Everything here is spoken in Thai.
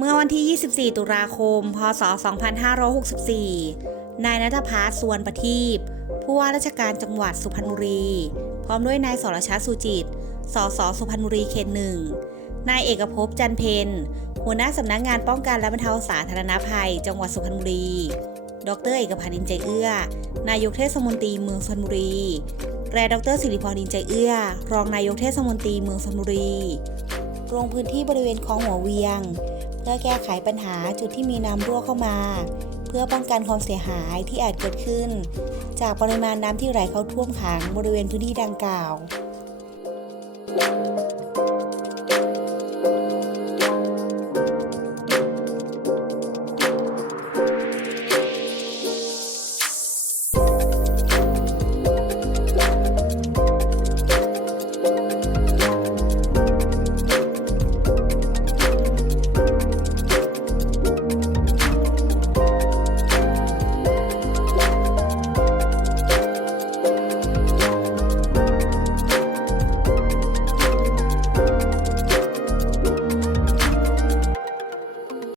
เมื่อวันที่ 24 ตุลาคม พศ 2564 นายนัทพัฒน์สวรรณประทีปผู้ว่าราชการจังหวัดสุพรรณบุรี พร้อมด้วยนายสรชาติสุจิต สสสุพรรณบุรีเขตหนึ่ง นายเอกภพจันเพนหัวหน้าสำนักงานป้องกันและบรรเทาสาธารณภัย จังหวัดสุพรรณบุรี ดรเอกพันธ์อินใจเอื้อ นายกเทศมนตรีเมืองสุพรรณบุรี และดรสิริพรอินใจเอื้อ รองนายกเทศมนตรีเมืองสุพรรณบุรี ลงพื้นที่บริเวณคลองหัวเวียง พื่อแก้ไขปัญหาจุดที่มีน้ำรั่วเข้ามา เพื่อป้องกันความเสียหายที่อาจเกิดขึ้น จากปริมาณน้ำที่ไหลเข้าท่วมขังบริเวณพื้นที่ดังกล่าว